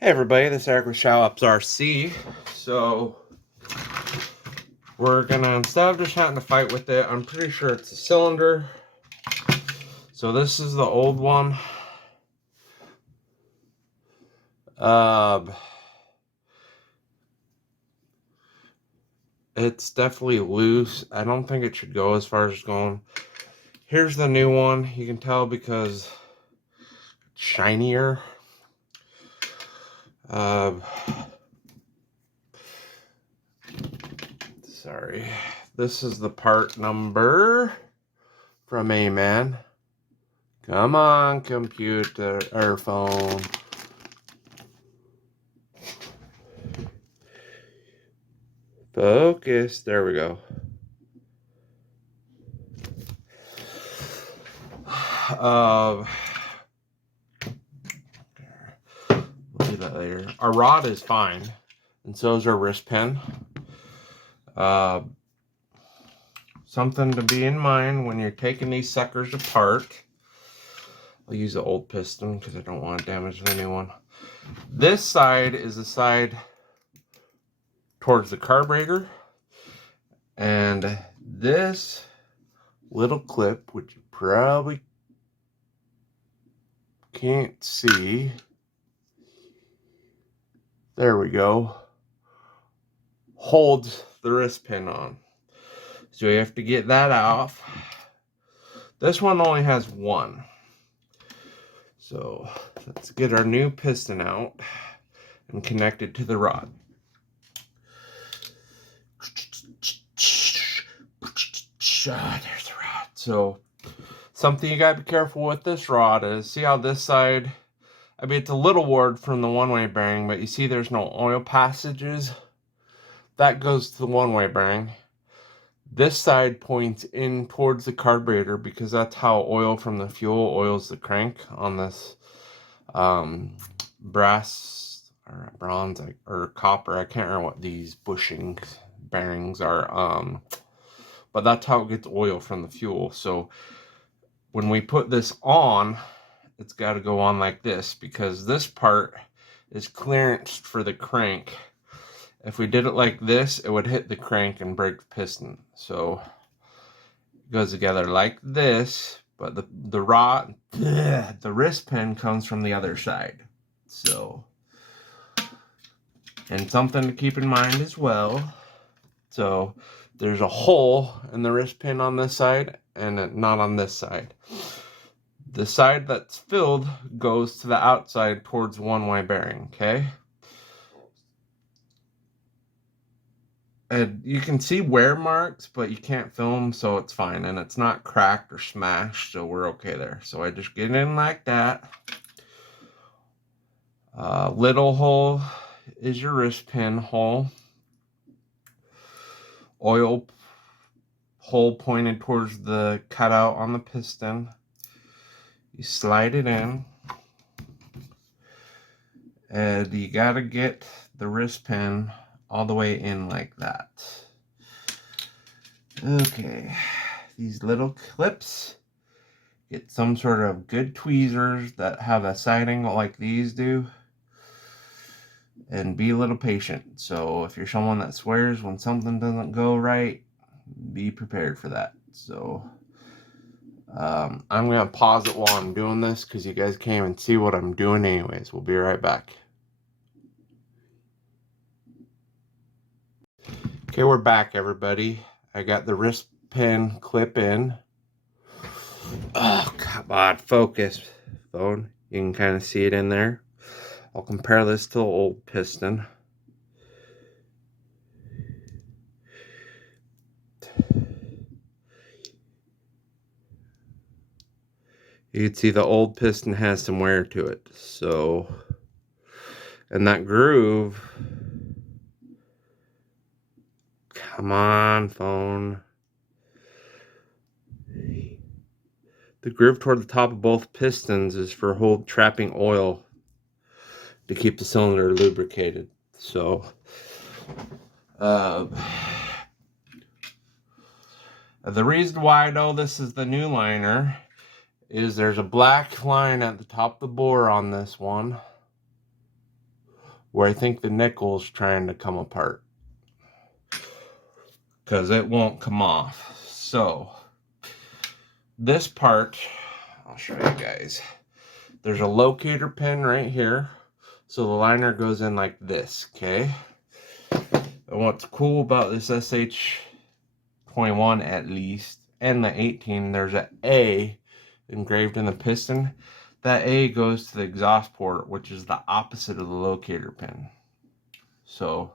Hey everybody, this is Eric with Show Ups RC. So we're gonna, instead of just having to fight with it, I'm pretty sure it's a cylinder. So this is the old one. It's definitely loose. I don't think it should go as far as it's going. Here's the new one. You can tell because it's shinier. Sorry. This is the part number from A-Man. Come on, computer or phone. Focus. There we go. We'll do that later. Our rod is fine, and so is our wrist pin. Something to be in mind when you're taking these suckers apart. I'll use the old piston because I don't want to damage the new one. This side is the side towards the carburetor, and this little clip, which you probably can't see, there we go, holds the wrist pin on. So you have to get that off. This one only has one. So let's get our new piston out and connect it to the rod. There's the rod. So something you gotta be careful with this rod is, see how this side, I mean it's a little ward from the one-way bearing, but you see there's no oil passages. That goes to the one-way bearing. This side points in towards the carburetor because that's how oil from the fuel oils the crank on this brass or bronze or copper. I can't remember what these bushing bearings are. But that's how it gets oil from the fuel. So when we put this on, it's got to go on like this because this part is clearanced for the crank. If we did it like this, it would hit the crank and break the piston. So it goes together like this, but the rod, the wrist pin comes from the other side. So, and something to keep in mind as well. So there's a hole in the wrist pin on this side and not on this side. The side that's filled goes to the outside towards one-way bearing, okay? And you can see wear marks, but you can't film, so it's fine. And it's not cracked or smashed, so we're okay there. So I just get in like that. Little hole is your wrist pin hole. Oil hole pointed towards the cutout on the piston. You slide it in. And you gotta get the wrist pin all the way in like that. Okay, these little clips, get some sort of good tweezers that have a side angle like these do, and be a little patient. So if you're someone that swears when something doesn't go right, be prepared for that. So I'm gonna pause it while I'm doing this because you guys can't even see what I'm doing anyways. We'll be right back. Okay, we're back, everybody. I got the wrist pin clip in. Oh, come on, focus, phone. You can kind of see it in there. I'll compare this to the old piston. You can see the old piston has some wear to it. So, and that groove, come on, phone. The groove toward the top of both pistons is for trapping oil to keep the cylinder lubricated. So, the reason why I know this is the new liner is there's a black line at the top of the bore on this one. where I think the nickel's trying to come apart, because it won't come off. So this part, I'll show you guys. There's a locator pin right here. So the liner goes in like this, okay? And what's cool about this SH21 at least, and the 18, there's an A engraved in the piston. That A goes to the exhaust port, which is the opposite of the locator pin. So,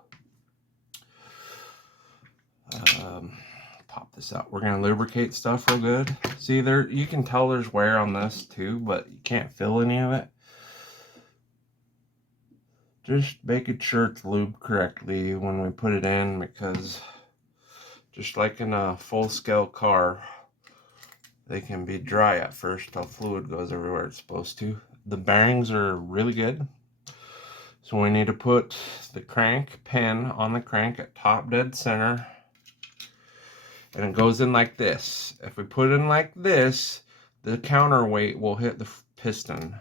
pop this out. We're gonna lubricate stuff real good. See there, you can tell there's wear on this too, but you can't feel any of it. Just making sure it's lubed correctly when we put it in, because just like in a full-scale car, they can be dry at first till fluid goes everywhere it's supposed to. The bearings are really good. So we need to put the crank pin on the crank at top dead center. And it goes in like this. If we put it in like this, the counterweight will hit the piston.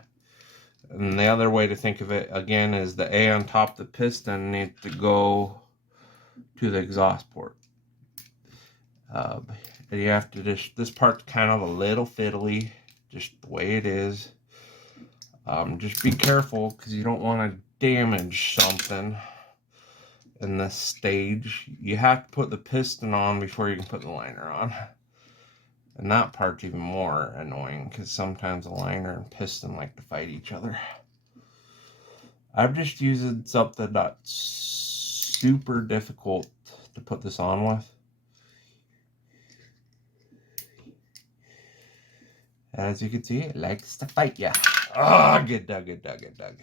And the other way to think of it, again, is the A on top of the piston needs to go to the exhaust port. And you have to just, this part's kind of a little fiddly, just the way it is. Just be careful, because you don't want to damage something in this stage. You have to put the piston on before you can put the liner on. And that part's even more annoying, because sometimes the liner and piston like to fight each other. I've just used something that's super difficult to put this on with. As you can see, it likes to fight ya. Oh, get dug, get dug, get dug.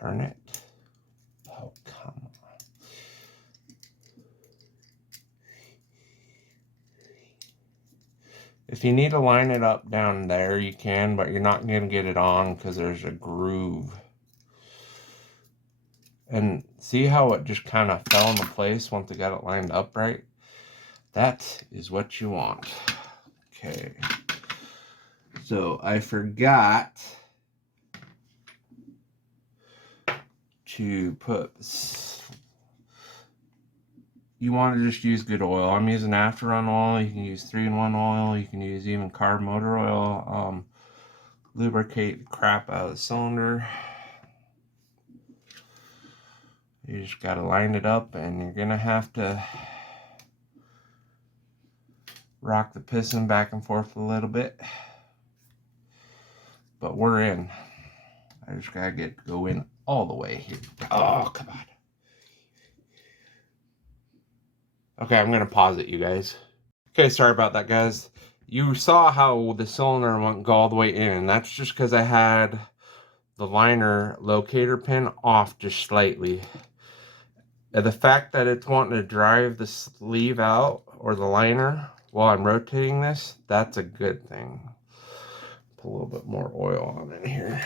Turn it. Oh, come on. If you need to line it up down there, you can, but you're not going to get it on because there's a groove. And see how it just kind of fell into place once I got it lined up right? That is what you want. Okay. So I forgot to put, you want to just use good oil. I'm using after-run oil. You can use 3-in-1 oil. You can use even carb motor oil. Lubricate the crap out of the cylinder. You just got to line it up, and you're going to have to rock the piston back and forth a little bit. But we're in. I just got to go in all the way here. Oh, come on. Okay, I'm going to pause it, you guys. Okay, sorry about that, guys. You saw how the cylinder won't go all the way in. That's just because I had the liner locator pin off just slightly. And the fact that it's wanting to drive the sleeve out, or the liner, while I'm rotating this, that's a good thing. Put a little bit more oil on in here.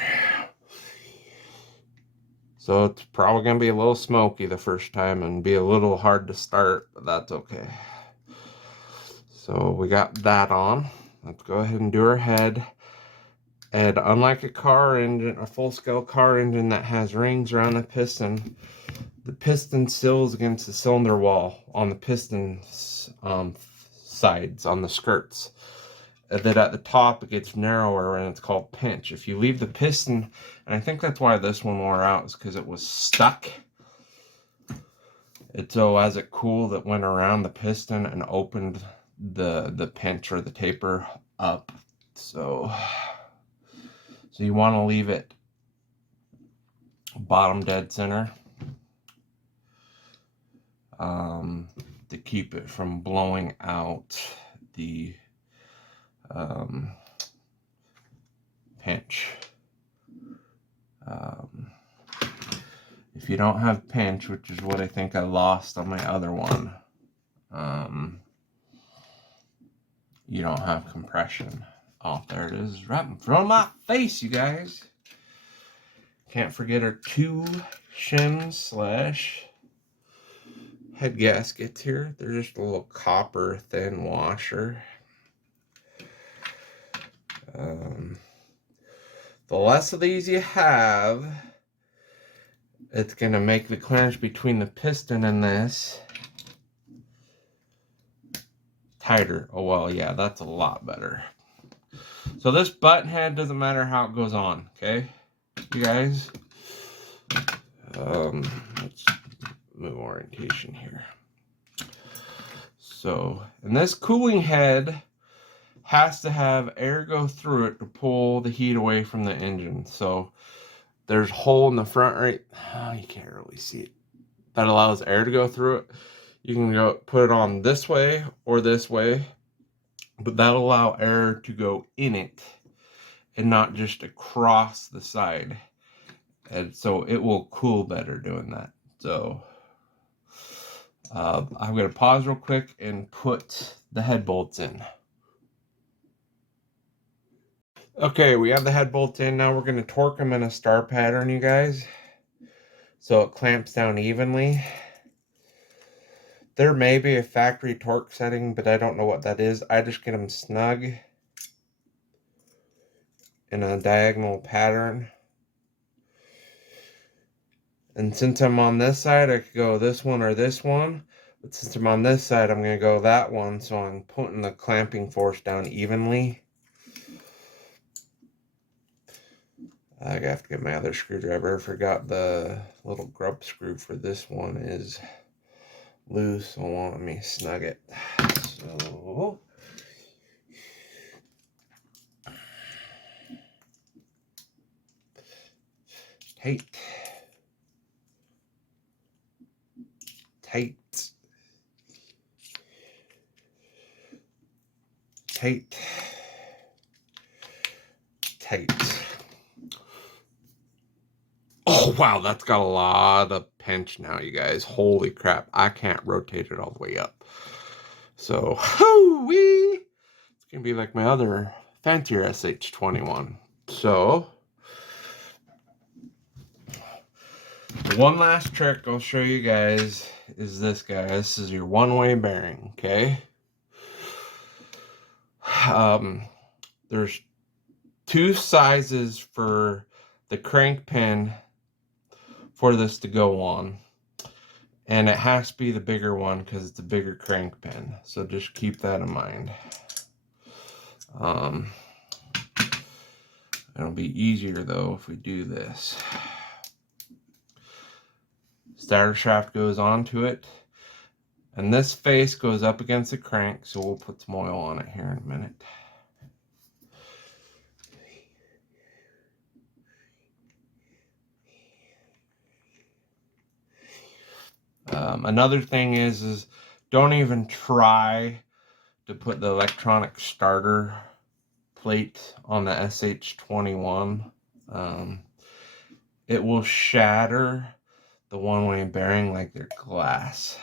So it's probably going to be a little smoky the first time and be a little hard to start, but that's okay. So we got that on. Let's go ahead and do our head. And unlike a car engine, a full-scale car engine that has rings around the piston seals against the cylinder wall on the piston sides, on the skirts. And then at the top it gets narrower, and it's called pinch. If you leave the piston, and I think that's why this one wore out, is because it was stuck. And so as it cooled, it went around the piston and opened the pinch or the taper up. So you want to leave it bottom dead center to keep it from blowing out the pinch. If you don't have pinch, which is what I think I lost on my other one, you don't have compression. Oh, there it is, right in front of my face, you guys. Can't forget our 2 shim / head gaskets here. They're just a little copper thin washer. The less of these you have, it's going to make the clearance between the piston and this tighter. Oh, well, yeah, that's a lot better. So this button head doesn't matter how it goes on, okay? You guys, let's move orientation here. So, and this cooling head has to have air go through it to pull the heat away from the engine. So there's a hole in the front right, oh, you can't really see it, that allows air to go through it. You can go put it on this way or this way, but that'll allow air to go in it and not just across the side. And so it will cool better doing that. So I'm going to pause real quick and put the head bolts in. Okay, we have the head bolts in. Now we're going to torque them in a star pattern, you guys, so it clamps down evenly. There may be a factory torque setting, but I don't know what that is. I just get them snug in a diagonal pattern. And since I'm on this side, I could go this one or this one. But since I'm on this side, I'm going to go that one. So I'm putting the clamping force down evenly. I have to get my other screwdriver. I forgot the little grub screw for this one is loose. So let me snug it. So tight. Tight. Tight. Tight. Oh, wow, that's got a lot of pinch now, you guys. Holy crap. I can't rotate it all the way up. So, whoo-wee! It's going to be like my other fancier SH21. So, one last trick I'll show you guys is this, guys. This is your one-way bearing, okay? There's two sizes for the crank pin for this to go on, and it has to be the bigger one because it's a bigger crank pin, so just keep that in mind. It'll be easier though if we do this. Starter shaft goes onto it, and this face goes up against the crank, so we'll put some oil on it here in a minute. Another thing is don't even try to put the electronic starter plate on the SH21. It will shatter the one-way bearing like they're glass.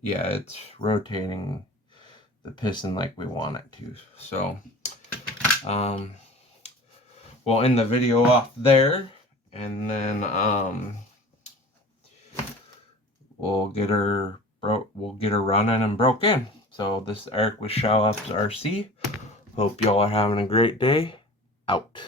Yeah, it's rotating the piston like we want it to. So, we'll end the video off there. And then we'll get her running and broke in. So this is Eric with Shell Ups RC. Hope y'all are having a great day. Out.